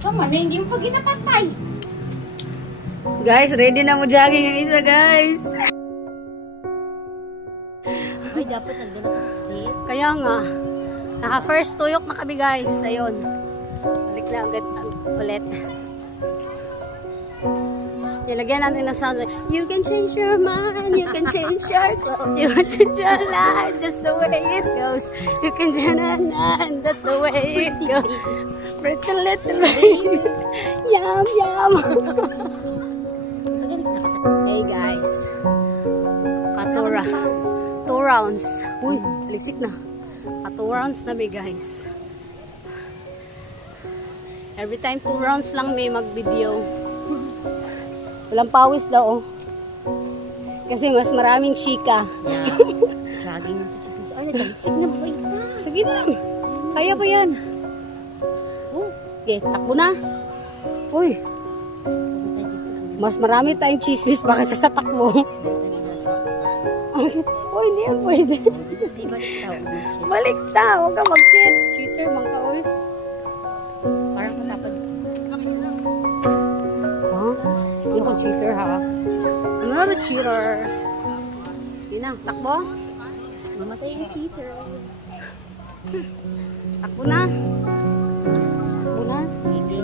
Tama na, hindi mo pag ginapatay. Guys, ready na mo jogging yung isa, guys. Ay, dapat nagdala ng steak. Kaya nga, naka-first tuyok na kami, guys. Ayun. Balik na agad ulit. Ilagyan natin ng sound. You can change your mind, you can change your clothes, you can change your life, just the way it goes. You can change and that's the way it goes. Pretty little baby, yum yum. Hey guys, katura, 2 rounds. Uy, liksik na. 2 rounds na may guys. Every time 2 rounds lang may mag-video. Walang pawis daw, oh. Kasi mas maraming chika. Yeah. Jogging na sa chismis. Ay, nagaliksik na. Wait na. Sige lang. Kaya ko yan. Oh. Okay, takbo na. Uy. Mas marami tayong chismis baka sa takbo. Oh, hindi yan pwede. Balik ta. Huwag ka mag-cheat. Cheater, mangka, uy. Parang matapad. Hindi ko cheater, ha? I'm not a cheater. Yun na, takbo. Mamatay yung cheater. Takbo na. Takbo na. Sige.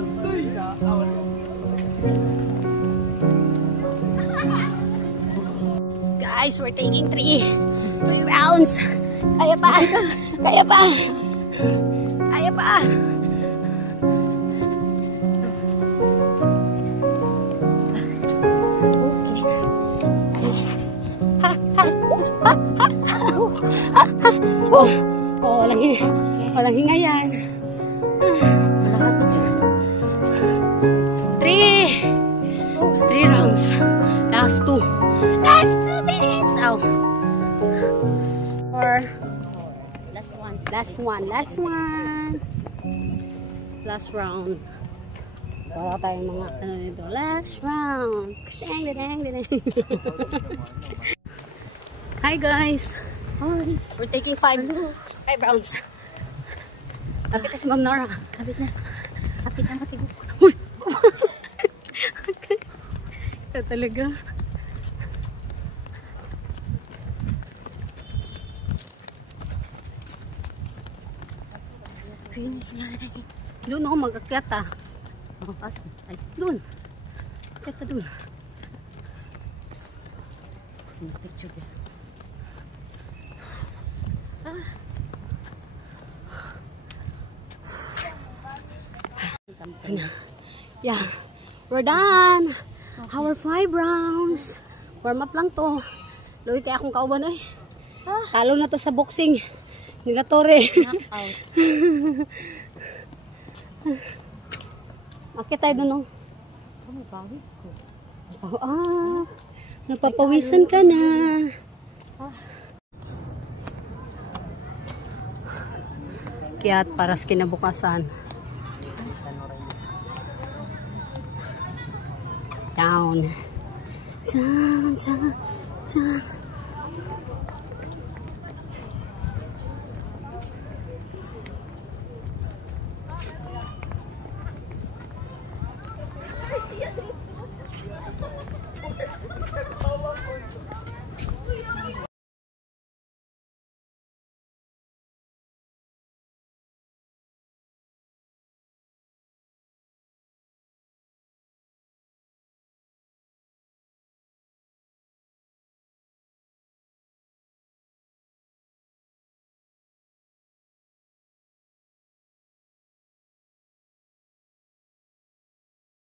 Guys, we're taking 3 rounds. Kaya pa. Kaya pa. Kaya pa. Oh, walang hinga yan. 3 rounds. Last 2 minutes. Oh. Or last round. Para tayong mga ano nito. Last round. Hi guys. Hi. We're taking 5 rounds. Kapit na si Ma'am Nora. Kapit na. Kapit na matigok. Uy! Ito talaga. Doon ako mag-akyat ah. Ay, doon. Akyat ka doon. Picture ko. Yeah, we're done. Our 5 rounds. Warm up lang to. Loy kaya akong kauban ay. Talo na to sa boxing. Nila Tore. Knockout. Akit tayo dun, oh. Ano, pawis ko. Napapawisan ka na. Kiat para sa kinabukasan. Down. Down, down, down.